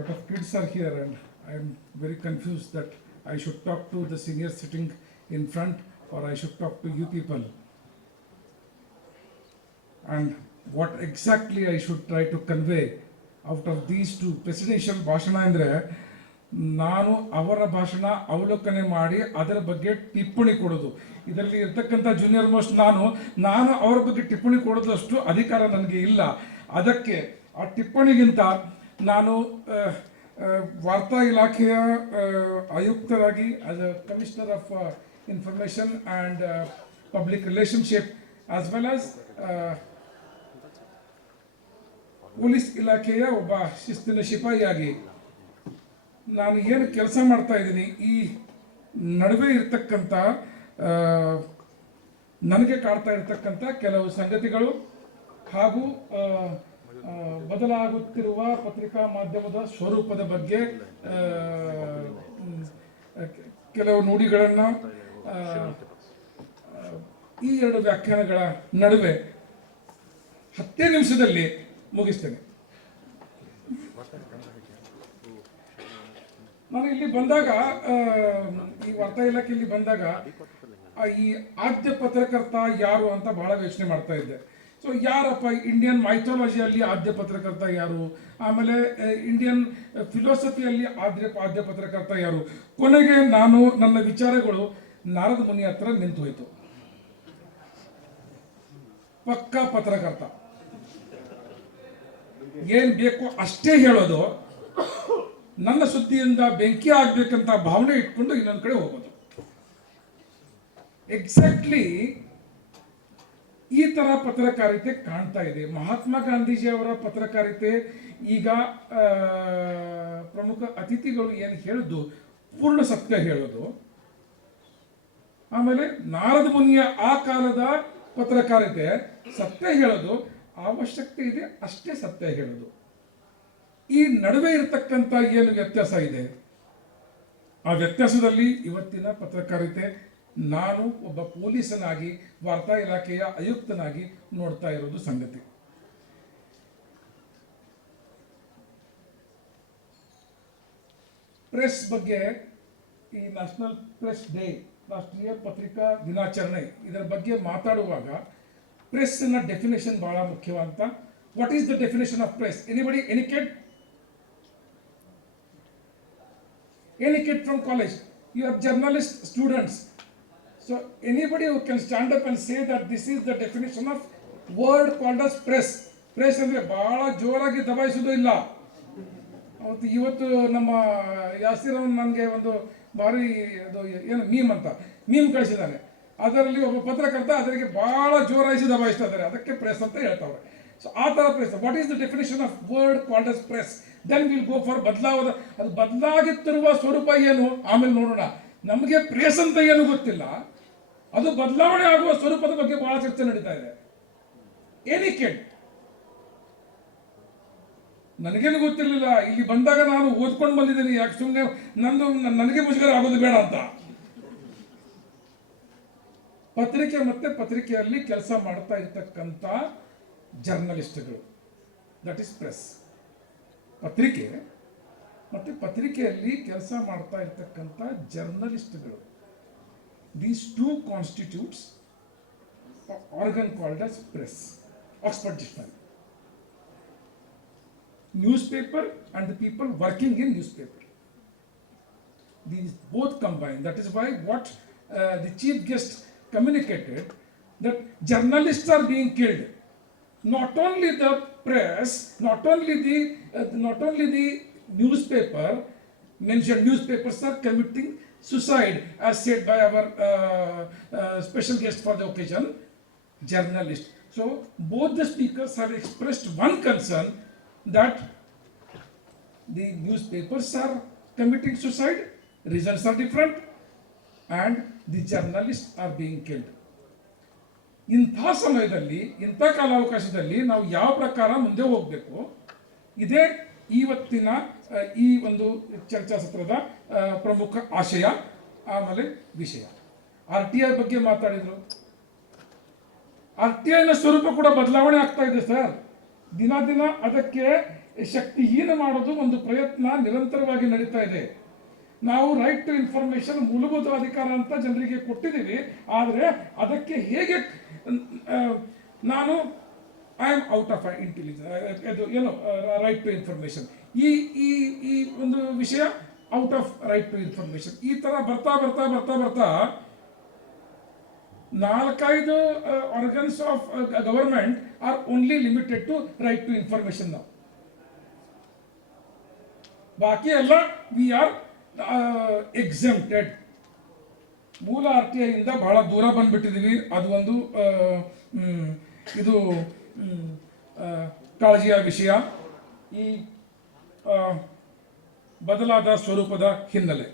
A lot of kids are here, and I am very confused that I should talk to the seniors sitting in front or I should talk to you people. And what exactly I should try to convey out of these two presidential ಭಾಷಣ ಅಂದರೆ ನಾನು ಅವರ ಭಾಷಣ ಅವಲೋಕನೆ ಮಾಡಿ ಅದರ ಬಗ್ಗೆ ಟಿಪ್ಪಣಿ ಕೊಡೋದು. ಇದರಲ್ಲಿ ಇರ್ತಕ್ಕಂಥ ಜೂನಿಯರ್ ಮೋಸ್ಟ್ ನಾನು ಅವರ ಬಗ್ಗೆ ಟಿಪ್ಪಣಿ ಕೊಡೋದಷ್ಟು ಅಧಿಕಾರ ನನಗೆ ಇಲ್ಲ. ಅದಕ್ಕೆ ಆ ಟಿಪ್ಪಣಿಗಿಂತ ನಾನು ವಾರ್ತಾ ಇಲಾಖೆಯ ಆಯುಕ್ತರಾಗಿ as a commissioner of information and public relationship as well as police ಇಲಾಖೆಯ ಒಬ್ಬ ಶಿಸ್ತಿನ ಸಿಪಾಯಿಯಾಗಿ ನಾನು ಏನು ಕೆಲಸ ಮಾಡ್ತಾ ಇದ್ದೀನಿ, ಈ ನಡುವೆ ಇರ್ತಕ್ಕಂಥ ನನಗೆ ಕಾಡ್ತಾ ಇರ್ತಕ್ಕಂಥ ಕೆಲವು ಸಂಗತಿಗಳು ಹಾಗೂ ಬದಲಾಗುತ್ತಿರುವ ಪತ್ರಿಕಾ ಮಾಧ್ಯಮದ ಸ್ವರೂಪದ ಬಗ್ಗೆ ಕೆಲವು ನುಡಿಗಳನ್ನು ಈ ಎರಡು ವ್ಯಾಖ್ಯಾನಗಳ ನಡುವೆ 10 ನಿಮಿಷದಲ್ಲಿ ಮುಗಿಸ್ತೇನೆ. ನಾನು ಇಲ್ಲಿ ಬಂದಾಗ, ಈ ವಾರ್ತಾ ಇಲಾಖೆಯಲ್ಲಿ ಬಂದಾಗ ಈ ಆದ್ಯ ಪತ್ರಕರ್ತ ಯಾರು ಅಂತ ಬಹಳ ಯೋಚನೆ ಮಾಡ್ತಾ ಇದ್ದೆ. ಸೊ ಯಾರಪ್ಪ ಇಂಡಿಯನ್ ಮೈಥಾಲಜಿಯಲ್ಲಿ ಆದ್ಯ ಪತ್ರಕರ್ತ ಯಾರು, ಆಮೇಲೆ ಇಂಡಿಯನ್ ಫಿಲಾಸಫಿಯಲ್ಲಿ ಆದ್ಯ ಪತ್ರಕರ್ತ ಯಾರು. ಕೊನೆಗೆ ನನ್ನ ವಿಚಾರಗಳು ನಾರದ ಮುನಿ ಹತ್ರ ನಿಂತು ಹೋಯಿತು. ಪಕ್ಕಾ ಪತ್ರಕರ್ತ, ಏನ್ ಬೇಕು ಅಷ್ಟೇ ಹೇಳೋದು, ನನ್ನ ಸುದ್ದಿಯಿಂದ ಬೆಂಕಿ ಆಗ್ಬೇಕಂತ ಭಾವನೆ ಇಟ್ಕೊಂಡು ಇನ್ನೊಂದು ಕಡೆ ಹೋಗೋದು. ಎಕ್ಸಾಕ್ಟ್ಲಿ ಈ ತರ ಪತ್ರಕಾರಿತೆ ಕಾಣ್ತಾ ಇದೆ. ಮಹಾತ್ಮ ಗಾಂಧೀಜಿಯವರ ಪತ್ರಕಾರಿತೆ ಈಗ ಪ್ರಮುಖ ಅತಿಥಿಗಳು ಏನು ಹೇಳೋದು ಪೂರ್ಣ ಸತ್ಯ ಹೇಳೋದು. ಆಮೇಲೆ ನಾರದ ಮುನಿಯ ಆ ಕಾಲದ ಪತ್ರಕಾರಿತೆ ಸತ್ಯ ಹೇಳೋದು, ಅವಶ್ಯಕತೆ ಇದೆ ಅಷ್ಟೇ ಸತ್ಯ ಹೇಳೋದು. ಈ ನಡುವೆ ಇರತಕ್ಕಂಥ ಏನು ವ್ಯತ್ಯಾಸ ಇದೆ, ಆ ವ್ಯತ್ಯಾಸದಲ್ಲಿ ಇವತ್ತಿನ ಪತ್ರಕಾರಿತೆ ನಾನು ಒಬ್ಬ ಪೊಲೀಸನಾಗಿ ವಾರ್ತಾ ಇಲಾಖೆಯ ಆಯುಕ್ತನಾಗಿ ನೋಡ್ತಾ ಇರೋದು ಸಂಗತಿ. ಪ್ರೆಸ್ ಬಗ್ಗೆ, ಈ ನ್ಯಾಷನಲ್ ಪ್ರೆಸ್ ಡೇ, ರಾಷ್ಟ್ರೀಯ ಪತ್ರಿಕಾ ದಿನಾಚರಣೆ, ಇದರ ಬಗ್ಗೆ ಮಾತಾಡುವಾಗ ಪ್ರೆಸ್ಸಿನ ಡೆಫಿನೇಷನ್ ಬಹಳ ಮುಖ್ಯವಂತ. What is the definition of press? Anybody, any kid from college, you have journalist students, so anybody who can stand up and say that this is the definition of word called as press. Press ಅಂದ್ರೆ ಬಹಳ ಜೋರಾಗಿ ದಬಾಯಿಸೋದು ಇಲ್ಲ. ಇವತ್ತು ನಮ್ಮ ಯಾಸಿರವನ್ ನನಗೆ ಒಂದು ಭಾರಿ ಅದು ಏನು ಮೀಮ್ ಕಳಿಸಿದ್ದಾನೆ. ಅದರಲ್ಲಿ ಒಬ್ಬ ಪತ್ರಕರ್ತ ಅದರಿಗೆ ಬಹಳ ಜೋರಾಗಿ ದಬಾಯಿಸ್ತಾ ಇದ್ದಾರೆ, ಅದಕ್ಕೆ ಪ್ರೆಸ್ ಅಂತ ಹೇಳ್ತಾವ್ರೆ. ಸೊ ಆ ಥರ press. What is the definition of word called as press? Then will go for ಅದು ಬದಲಾಗುತ್ತಿರುವ ಸ್ವರೂಪ ಏನು ಆಮೇಲೆ ನೋಡೋಣ. ನಮಗೆ ಪ್ರೆಸ್ ಅಂತ ಏನು ಗೊತ್ತಿಲ್ಲ, ಅದು ಬದಲಾವಣೆ ಆಗುವ ಸ್ವರೂಪದ ಬಗ್ಗೆ ಬಹಳ ಚರ್ಚೆ ನಡೀತಾ ಇದೆ. ಎನಿ ಕಿಡ್, ನನಗೇನು ಗೊತ್ತಿರಲಿಲ್ಲ, ಇಲ್ಲಿ ಬಂದಾಗ ನಾನು ಓದ್ಕೊಂಡು ಬಂದಿದ್ದೀನಿ. ಯಾಕೆ ಸುಮ್ಮನೆ ನನಗೆ ಮುಜುಗರ ಆಗೋದು ಬೇಡ ಅಂತ. ಪತ್ರಿಕೆ ಮತ್ತೆ ಪತ್ರಿಕೆಯಲ್ಲಿ ಕೆಲಸ ಮಾಡ್ತಾ ಇರ್ತಕ್ಕಂಥ ಜರ್ನಲಿಸ್ಟ್ಗಳು, ದಟ್ ಇಸ್ ಪ್ರೆಸ್. ಪತ್ರಿಕೆ ಮತ್ತು ಪತ್ರಿಕೆಯಲ್ಲಿ ಕೆಲಸ ಮಾಡ್ತಾ ಇರ್ತಕ್ಕಂಥ ಜರ್ನಲಿಸ್ಟ್ಗಳು, these two constitutes organ called as press. Oxford dictionary. Newspaper and the people working in newspaper, these both combined. That is why what the chief guest communicated, that journalists are being killed. Not only the press, not only the newspaper, mentioned newspapers are committing suicide, as said by our special guest for the occasion, journalists. So both the speakers have expressed one concern, that the newspapers are committing suicide, reasons are different, and the journalists are being killed. ಇಂಥ ಸಮಯದಲ್ಲಿ, ಇಂಥ ಕಾಲಾವಕಾಶದಲ್ಲಿ ನಾವು ಯಾವ ಪ್ರಕಾರ ಮುಂದೆ ಹೋಗಬೇಕು, ಇದೇ ಇವತ್ತಿನ ಈ ಒಂದು ಚರ್ಚಾ ಸತ್ರದ ಪ್ರಮುಖ ಆಶಯ. ಆಮೇಲೆ ವಿಷಯ RTI ಬಗ್ಗೆ ಮಾತಾಡಿದ್ರು. RTIನ ಸ್ವರೂಪ ಕೂಡ ಬದಲಾವಣೆ ಆಗ್ತಾ ಇದೆ ಸರ್. ದಿನ ದಿನ ಅದಕ್ಕೆ ಶಕ್ತಿಹೀನ ಮಾಡೋದು ಒಂದು ಪ್ರಯತ್ನ ನಿರಂತರವಾಗಿ ನಡೀತಾ ಇದೆ. ನಾವು ರೈಟ್ ಟು ಇನ್ಫಾರ್ಮೇಶನ್ ಮೂಲಭೂತ ಅಧಿಕಾರ ಅಂತ ಜನರಿಗೆ ಕೊಟ್ಟಿದ್ದೀವಿ, ಆದರೆ ಅದಕ್ಕೆ ಹೇಗೆ ನಾನು I am out of intelligence, ಅದು ಏನು ರೈಟ್ ಟು ಇನ್ಫಾರ್ಮೇಶನ್, ಈ ಈ ಈ ಒಂದು ವಿಷಯ out of right to information, ಈ ಥರ ಬರ್ತಾ ಬರ್ತಾ ಬರ್ತಾ ಬರ್ತಾ 4-5 organs of government are only limited to right to information now. ಬಾಕಿ ಎಲ್ಲ ವಿ ಆರ್ ಎಕ್ಸೆಂಪ್ಟೆಡ್. ಮೂಲ RTI ಇಂದ ಬಹಳ ದೂರ ಬಂದ್ಬಿಟ್ಟಿದ್ದೀವಿ. ಅದು ಒಂದು ಇದು ಕಾಳಜಿಯ ವಿಷಯ. ಈ ಬದಲಾದ ಸ್ವರೂಪದ ಹಿನ್ನೆಲೆ,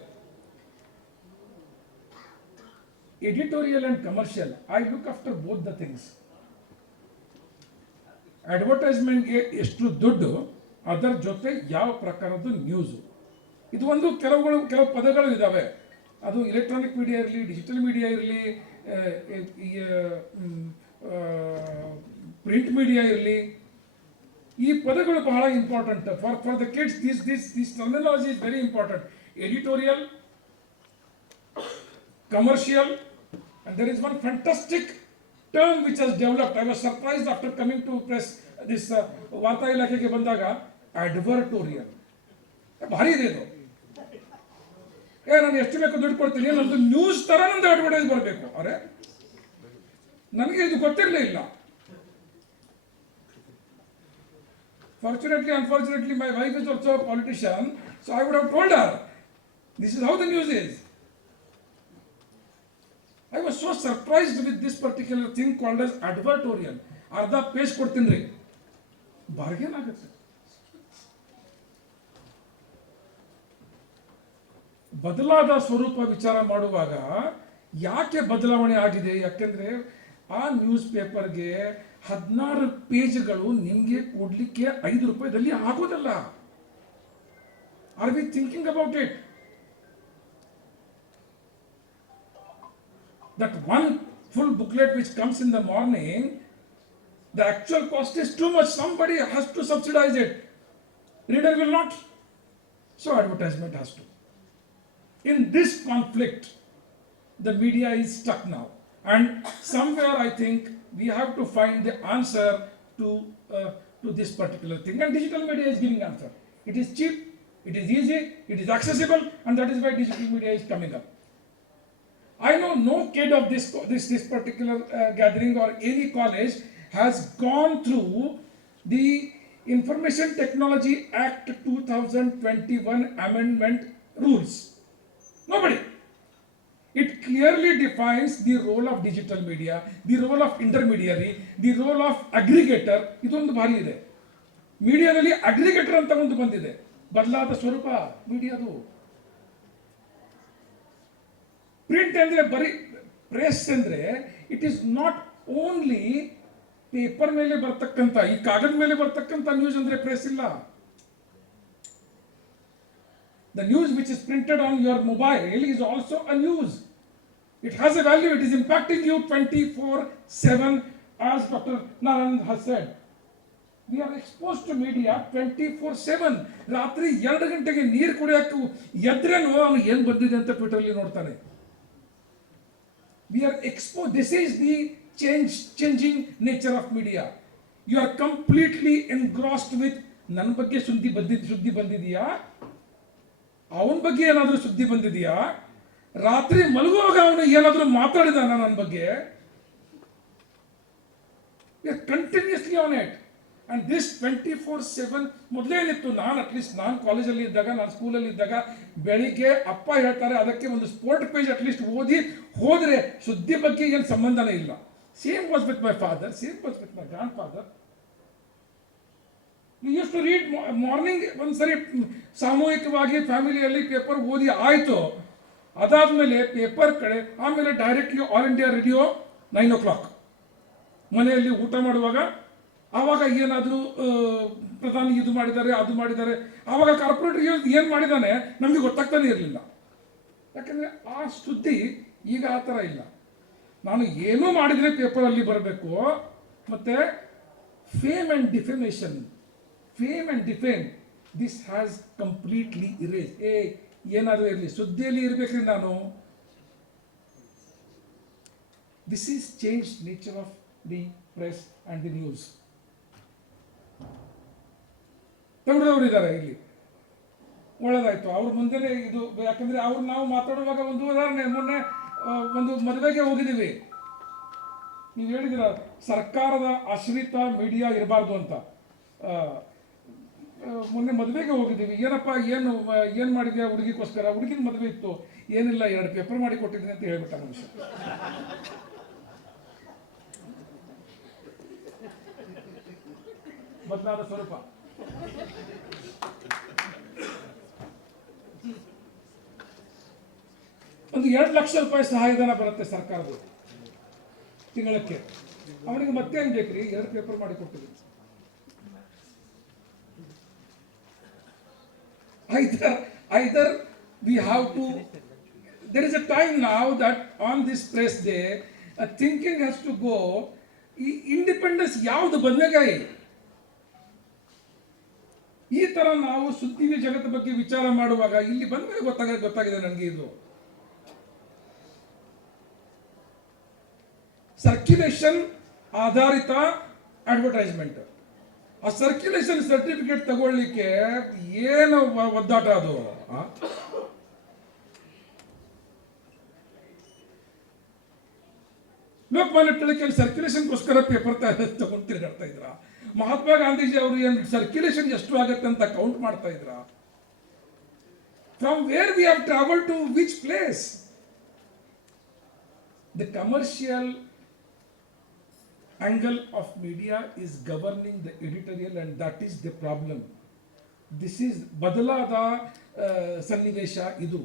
editorial and commercial, I look after both the things. ಅಡ್ವರ್ಟೈಸ್ಮೆಂಟ್ಗೆ ಎಷ್ಟು ದುಡ್ಡು, ಅದರ ಜೊತೆ ಯಾವ ಪ್ರಕಾರದ ನ್ಯೂಸು, ಇದು ಒಂದು ಕೆಲವು ಪದಗಳು ಇದ್ದಾವೆ. ಅದು ಎಲೆಕ್ಟ್ರಾನಿಕ್ ಮೀಡಿಯಾ ಇರಲಿ, ಡಿಜಿಟಲ್ ಮೀಡಿಯಾ ಇರಲಿ, ಪ್ರಿಂಟ್ ಮೀಡಿಯಾ ಇರಲಿ, ಈ ಪದಗಳು ಬಹಳ important for the kids. This terminology is very important. Editorial, commercial, and there is one fantastic term which has developed. I was surprised after coming to press this ವಾರ್ತಾ ಇಲಾಖೆಗೆ ಬಂದಾಗ, advertorial. ಭಾರಿ ಇದೆ ಇದು. ನಾನು ಎಷ್ಟು ಬೇಕು ದುಡ್ಡು ಕೊಡ್ತೀನಿ, ನಂದು ನ್ಯೂಸ್ ತರ ನಂದು ಅಡ್ವರ್ಟೈಸ್ ಬರಬೇಕು. ಅರೆ, ನನಗೆ ಇದು ಗೊತ್ತಿರಲೇ ಇಲ್ಲ. Fortunately, unfortunately, my wife is also a politician, so I would have told her, this is how the news is. I was so surprised with this particular thing called as advertorial. ಅರ್ಧ page ಕೊಡ್ತೀನಿ ರೀ, bargain ಆಗುತ್ತೆ. ಬದಲಾದ ಸ್ವರೂಪ ವಿಚಾರ ಮಾಡುವಾಗ ಯಾಕೆ ಬದಲಾವಣೆ ಆಗಿದೆ? ಯಾಕೆಂದ್ರೆ ಆ ನ್ಯೂಸ್ ಪೇಪರ್ಗೆ 16 ಪೇಜ್ಗಳು ನಿಮಗೆ ಕೊಡ್ಲಿಕ್ಕೆ 5 ರೂಪಾಯಿದಲ್ಲಿ ಆಗೋದಲ್ಲ. Are we thinking about it? That one full booklet which comes in the morning, the actual cost is too much. Somebody has to subsidize it. Reader will not. So advertisement has to. In this conflict, the media is stuck now. And somewhere I think we have to find the answer to this particular thing. And digital media is giving answer. It is cheap, it is easy, it is accessible, and that is why digital media is coming up. I know no kid of this particular gathering or any college has gone through the Information Technology Act 2021 amendment rules. Nobody. It clearly defines the role of digital media, the role of intermediary, the role of aggregator. ಇದೊಂದು ಭಾರಿ ಇದೆ. ಮೀಡಿಯಾದಲ್ಲಿ aggregator ಅಂತ ಒಂದು ಬಂದಿದೆ. ಬದಲಾದ ಸ್ವರೂಪ ಮೀಡಿಯಾದು. Print ಅಂದರೆ ಬರೀ ಪ್ರೆಸ್ ಅಂದರೆ it is not only paper ಮೇಲೆ ಬರ್ತಕ್ಕಂಥ, ಈ ಕಾಗದ ಮೇಲೆ ಬರ್ತಕ್ಕಂಥ ನ್ಯೂಸ್ ಅಂದರೆ ಪ್ರೆಸ್ ಇಲ್ಲ. The news which is printed on your mobile is also a news. It has a value. It is impacting you 24/7 as Dr. Narand has said. We are exposed to media 24/7. ರಾತ್ರಿ 2 ಗಂಟೆಗೆ ನೀರು ಕುಡಿಯೋಕ್ಕೂ ಎದ್ರೇನು ಅವನು ಏನು ಬಂದಿದೆ ಅಂತ ಟ್ವಿಟರ್ಲಿ ನೋಡ್ತಾನೆ. We are exposed. This is the changing nature of media. You are completely engrossed with ನನ್ನ ಬಗ್ಗೆ ಸುದ್ದಿ ಬಂದಿದೆಯಾ, ಅವನ ಬಗ್ಗೆ ಏನಾದರೂ ಸುದ್ದಿ ಬಂದಿದೆಯಾ, ರಾತ್ರಿ ಮಲಗುವಾಗ ಅವನು ಏನಾದರೂ ಮಾತಾಡಿದಾನ ನನ್ನ ಬಗ್ಗೆ. We are continuously on it. And this 24/7 ಮೊದಲೇನಿತ್ತು, ನಾನು ಕಾಲೇಜಲ್ಲಿ ಇದ್ದಾಗ, ನಾನು ಸ್ಕೂಲಲ್ಲಿ ಇದ್ದಾಗ ಬೆಳಿಗ್ಗೆ ಅಪ್ಪ ಹೇಳ್ತಾರೆ, ಅದಕ್ಕೆ ಒಂದು ಸ್ಪೋರ್ಟ್ ಪೇಜ್ ಅಟ್ಲೀಸ್ಟ್ ಓದಿ ಹೋದರೆ ಸುದ್ದಿ ಬಗ್ಗೆ ಏನು ಸಂಬಂಧನೇ ಇಲ್ಲ. Same was with my father, same was with my grandfather. We use to read morning. ಒಂದ್ಸರಿ ಸಾಮೂಹಿಕವಾಗಿ ಫ್ಯಾಮಿಲಿಯಲ್ಲಿ ಪೇಪರ್ ಓದಿ ಆಯಿತು, ಅದಾದಮೇಲೆ ಪೇಪರ್ ಕಡೆ, ಆಮೇಲೆ directly all India radio 9 o'clock ಮನೆಯಲ್ಲಿ ಊಟ ಮಾಡುವಾಗ. ಆವಾಗ ಏನಾದರೂ ಪ್ರಧಾನಿ ಇದು ಮಾಡಿದ್ದಾರೆ, ಅದು ಮಾಡಿದ್ದಾರೆ, ಆವಾಗ ಕಾರ್ಪೊರೇಟರ್ ಏನು ಮಾಡಿದ್ದಾನೆ ನಮಗೆ ಗೊತ್ತಾಗ್ತಾನೆ ಇರಲಿಲ್ಲ. ಯಾಕಂದರೆ ಆ ಸುದ್ದಿ ಈಗ ಆ ಥರ ಇಲ್ಲ. ನಾನು ಏನೂ ಮಾಡಿದರೆ ಪೇಪರಲ್ಲಿ ಬರಬೇಕು, ಮತ್ತು fame and defame, this has completely erased. ಏನಾದರೂ ಇರಲಿ, ಸುದ್ದಿಯಲ್ಲಿ ಇರಬೇಕ್ರಿ ನಾನು. This is changed nature of the press and the news. ತಮಿಳದವರು ಇದ್ದಾರೆ ಇಲ್ಲಿ, ಒಳ್ಳೆದಾಯ್ತು ಅವ್ರ ಮುಂದೆನೇ ಇದು. ಯಾಕಂದ್ರೆ ಅವ್ರು ನಾವು ಮಾತಾಡುವಾಗ ಒಂದು ಉದಾಹರಣೆ, ಮೊನ್ನೆ ಒಂದು ಮದುವೆಗೆ ಹೋಗಿದ್ದೀವಿ. ನೀವು ಹೇಳಿದಿರ ಸರ್ಕಾರದ ಆಶ್ರಿತ ಮೀಡಿಯಾ ಇರಬಾರ್ದು ಅಂತ. ಮೊನ್ನೆ ಮದುವೆಗೆ ಹೋಗಿದ್ದೀವಿ. ಏನಪ್ಪ ಏನು ಮಾಡಿದೆ ಹುಡುಗಿಗೋಸ್ಕರ? ಹುಡುಗಿನ ಮದುವೆ ಇತ್ತು. ಏನಿಲ್ಲ, 2 ಪೇಪರ್ ಮಾಡಿ ಕೊಟ್ಟಿದ್ದೀನಿ ಅಂತ ಹೇಳ್ಬಿಟ್ಟ ಮನುಷ್ಯ. ಬದಲಾದ ಸ್ವರೂಪ. ಒಂದು 2 ಲಕ್ಷ ರೂಪಾಯಿ ಸಹಾಯಧನ ಬರುತ್ತೆ ಸರ್ಕಾರದ್ದು ತಿಂಗಳಕ್ಕೆ. ಅವನಿಗೆ ಮತ್ತೇನು ಬೇಕ್ರಿ? 2 ಪೇಪರ್ ಮಾಡಿ ಕೊಟ್ಟಿದ್ದೀನಿ. Either we have to, there is a time now that on this press day thinking has to go, independence ಯಾವುದು ಬದನೆಗಾಯಿ. ಈ ತರ ನಾವು ಸುದ್ದಿ ಜಗತ್ತ ಬಗ್ಗೆ ವಿಚಾರ ಮಾಡುವಾಗ ಇಲ್ಲಿ ಬಂದ್ಮೇಲೆ ಗೊತ್ತಾಗಿದೆ ನನಗೆ ಇದು ಸರ್ಕ್ಯುಲೇಷನ್ ಆಧಾರಿತ ಅಡ್ವರ್ಟೈಸ್ಮೆಂಟ್. ಆ ಸರ್ಕ್ಯುಲೇಷನ್ ಸರ್ಟಿಫಿಕೇಟ್ ತಗೊಳ್ಳಿಕ್ಕೆ ಏನು ಒದ್ದಾಟ ಅದು. ಲೋಕಮಾನ್ಯ ತಿಲಕಲ್ಲಿ ಸರ್ಕ್ಯುಲೇಷನ್ಗೋಸ್ಕರ ಪೇಪರ್ ತಗೊಂಡು ತಿರುಗಾಡ್ತಾ ಇದ್ರ. ಮಹಾತ್ಮ ಗಾಂಧೀಜಿ ಅವರು ಏನು ಸರ್ಕ್ಯುಲೇಷನ್ ಎಷ್ಟು ಆಗುತ್ತೆ ಅಂತ ಕೌಂಟ್ ಮಾಡ್ತಾ ಇದ್ರ. From where we have travel to which place. The commercial angle of media is governing the editorial, and that is the problem. This is badalada sannivesha idu.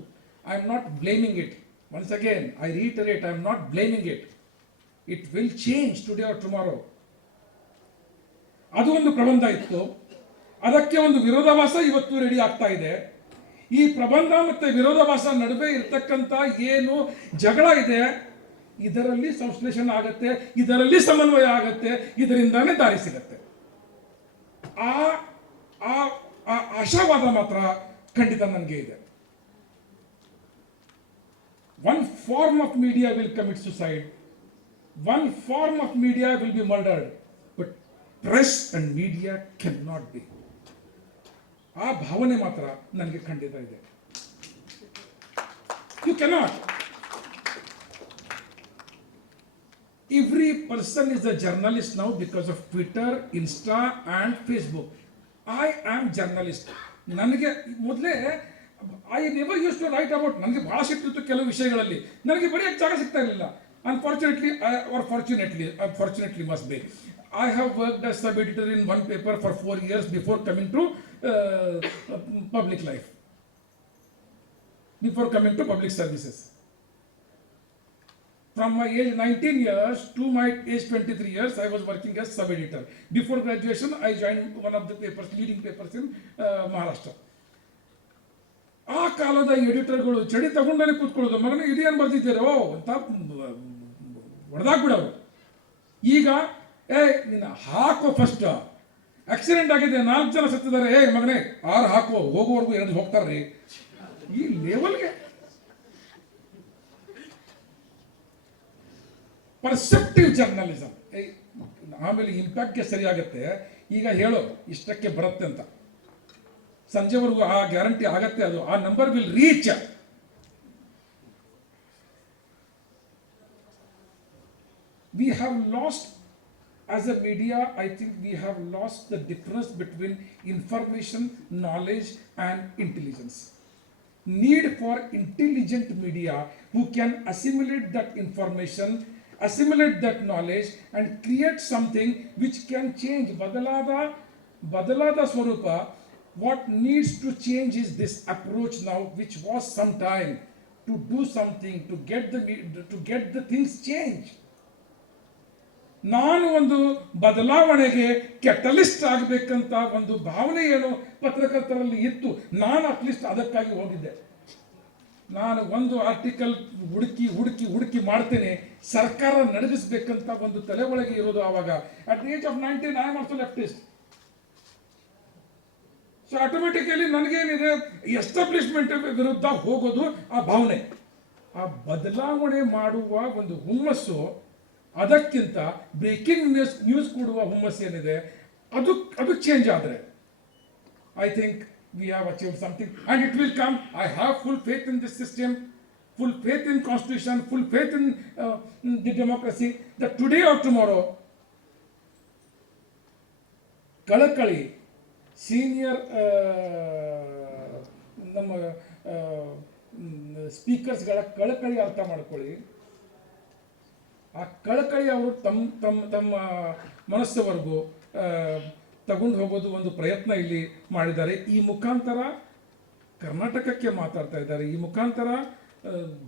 I am not blaming it. Once again I reiterate, I am not blaming it. It will change today or tomorrow. ಅದು ಒಂದು ಪ್ರಬಂಧ ಇತ್ತು, ಅದಕ್ಕೆ ಒಂದು ವಿರೋಧಾಭಾಸ ಇವತ್ತು ready ಆಗ್ತಾ ಇದೆ. ಈ ಪ್ರಬಂಧ ಮತ್ತೆ ವಿರೋಧಾಭಾಸ ನಡುವೆ ಇರತಕ್ಕಂತ ಏನು ಜಗಳ ಇದೆ, ಇದರಲ್ಲಿ ಸಂಶ್ಲೇಷಣೆ ಆಗತ್ತೆ, ಇದರಲ್ಲಿ ಸಮನ್ವಯ ಆಗತ್ತೆ, ಇದರಿಂದಾನೇ ದಾರಿ ಸಿಗತ್ತೆ. ಆ ಆಶಾವಾದ ಮಾತ್ರ ಖಂಡಿತ ನನಗೆ ಇದೆ. One form of media will commit suicide, one form of media will be murdered, but press and media cannot be. ಆ ಭಾವನೆ ಮಾತ್ರ ನನಗೆ ಖಂಡಿತ ಇದೆ. You cannot. Every person is a journalist now because of Twitter, Insta and Facebook. I am journalist. ನನಗೆ ಮೊದಲೇ I never used to write about, ನನಗೆ ಭಾಳ ಸಿಕ್ತಿತ್ತು ಕೆಲವು ವಿಷಯಗಳಲ್ಲಿ, ನನಗೆ ಬರೆಯೋಕ್ಕೆ ಜಾಗ ಸಿಗ್ತಾ ಇರಲಿಲ್ಲ. Unfortunately must be. I have worked as sub-editor in one paper for 4 years before coming to public life, before coming to public services. From my age 19 years to my age 23 years, I was working as sub-editor. Before graduation, I joined one of the papers, leading papers in Maharashtra. ಆ ಕಾಲದ ಎಡಿಟರ್ಗಳು ಚಡಿ ತಗೊಂಡೇ ಕೂತ್ಕೊಳ್ಳೋದು, ಮಗನ ಇದೇನು ಬರ್ತಿದ್ದೀರೋ ಅಂತ ಹೊಡೆದಾಕ್ಬಿಡೋರು. ಈಗ ನೀನು ಹಾಕೋ, first accident ಆಗಿದೆ, 4 ಜನ ಸತ್ತಿದ್ದಾರೆ, ಮಗನೇ 6 ಹಾಕೋ, ಹೋಗೋವರೆಗೂ 2 ಹೋಗ್ತಾರ್ರಿ. ಈ ಲೆವೆಲ್ಗೆ ಪರ್ಸೆಪ್ಟಿವ್ ಜರ್ನಲಿಸಮ್. ಆಮೇಲೆ ಇಂಪ್ಯಾಕ್ಟ್ಗೆ ಸರಿಯಾಗತ್ತೆ. ಈಗ ಹೇಳೋ ಇಷ್ಟಕ್ಕೆ ಬರುತ್ತೆ ಅಂತ, ಸಂಜೆವರೆಗೂ ಆ ಗ್ಯಾರಂಟಿ ಆಗತ್ತೆ, ಅದು ಆ number will reach. We have lost, as a media, I think we have lost the difference between information, knowledge and intelligence. Need for intelligent media who can assimilate that information, assimilate that knowledge and create something which can change. Badalada Swarupa, what needs to change is this approach now, which was some time to do something, to get the things change. ನಾನು ಒಂದು ಬದಲಾವಣೆಗೆ catalyst ಆಗಬೇಕಂತ ಒಂದು ಭಾವನೆ ಏನು ಪತ್ರಕರ್ತರಲ್ಲಿ ಇತ್ತು. ನಾನು at least ಅದಕ್ಕಾಗಿ ಹೋಗಿದ್ದೆ. ನಾನು ಒಂದು ಆರ್ಟಿಕಲ್ ಹುಡುಕಿ ಮಾಡ್ತೇನೆ, ಸರ್ಕಾರ ನಡೆಸಬೇಕಂತ ಒಂದು ತಲೆ ಒಳಗೆ ಇರೋದು. ಆವಾಗ at the age of 19 I am also leftist. So automatically ನನಗೇನಿದೆ, ಎಸ್ಟಾಬ್ಲಿಷ್ಮೆಂಟ್ ವಿರುದ್ಧ ಹೋಗೋದು ಆ ಭಾವನೆ, ಆ ಬದಲಾವಣೆ ಮಾಡುವ ಒಂದು ಹುಮ್ಮಸ್ಸು, ಅದಕ್ಕಿಂತ ಬ್ರೇಕಿಂಗ್ ನ್ಯೂಸ್ ಕೊಡುವ ಹುಮ್ಮಸ್ಸು ಏನಿದೆ, ಅದು ಚೇಂಜ್ ಆದರೆ I think we have achieved something, and it will come. I have full faith in this system, full faith in constitution, full faith in the democracy, that today or tomorrow, ಕಳಕಳಿ senior ನಮ್ಮ ಸ್ಪೀಕರ್ಸ್ಗಳ ಕಳಕಳಿ ಅರ್ಥ ಮಾಡ್ಕೊಳ್ಳಿ. ಆ ಕಳಕಳಿ ಅವರು ತಮ್ಮ ಮನಸ್ಸವರೆಗೂ ತಗೊಂಡು ಹೋಗೋದು ಒಂದು ಪ್ರಯತ್ನ ಇಲ್ಲಿ ಮಾಡಿದ್ದಾರೆ. ಈ ಮುಖಾಂತರ ಕರ್ನಾಟಕಕ್ಕೆ ಮಾತಾಡ್ತಾ ಇದ್ದಾರೆ, ಈ ಮುಖಾಂತರ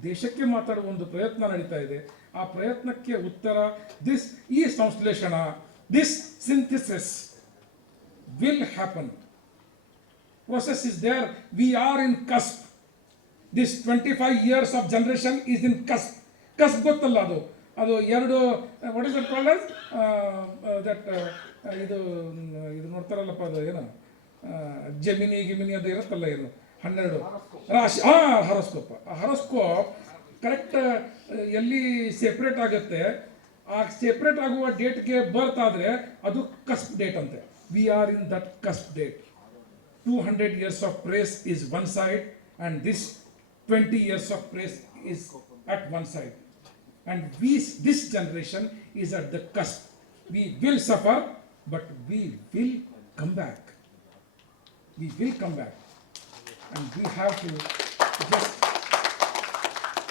ದೇಶಕ್ಕೆ ಮಾತಾಡುವ ಒಂದು ಪ್ರಯತ್ನ ನಡೀತಾ ಇದೆ. ಆ ಪ್ರಯತ್ನಕ್ಕೆ ಉತ್ತರ ಈ ಸಂಶ್ಲೇಷಣ, this synthesis will happen. Process is there. We are in cusp. This 25 years of generation is in cusp. Cusp ಗೊತ್ತಲ್ಲ, ಅದು ಎರಡು, what is that called as that, ಇದು ನೋಡ್ತಾರಲ್ಲಪ್ಪ, ಅದು ಏನು ಗಿಮಿನಿ ಅದು ಇರುತ್ತಲ್ಲ, ಏನು 12 ರಾಶಿ, ಹಾರೋಸ್ಕೋಪ್. ಆ ಹಾರೋಸ್ಕೋಪ್ ಕರೆಕ್ಟ್ ಎಲ್ಲಿ ಸೆಪ್ರೇಟ್ ಆಗುತ್ತೆ, ಆ ಸೆಪ್ರೇಟ್ ಆಗುವ ಡೇಟ್ಗೆ ಬರ್ತ್ ಆದರೆ ಅದು ಕಸ್ಪ್ ಡೇಟ್ ಅಂತೆ. We are in that cusp date. 200 years of praise is one side, and this 20 years of praise is at one side. And this generation is at the cusp. We will suffer, but we will come back. We will come back. And we have to just,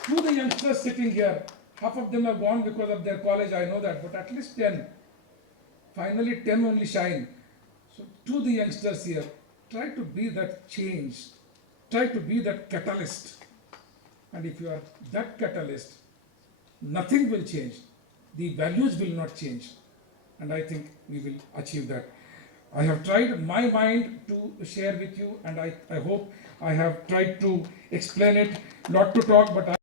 to the youngsters sitting here, half of them are gone because of their college, I know that, but at least 10. Finally 10 only shine. So to the youngsters here, try to be that change, try to be that catalyst. And if you are that catalyst, nothing will change, the values will not change, and I think we will achieve that. I have tried my mind to share with you, and I hope I have tried to explain it, not to talk, but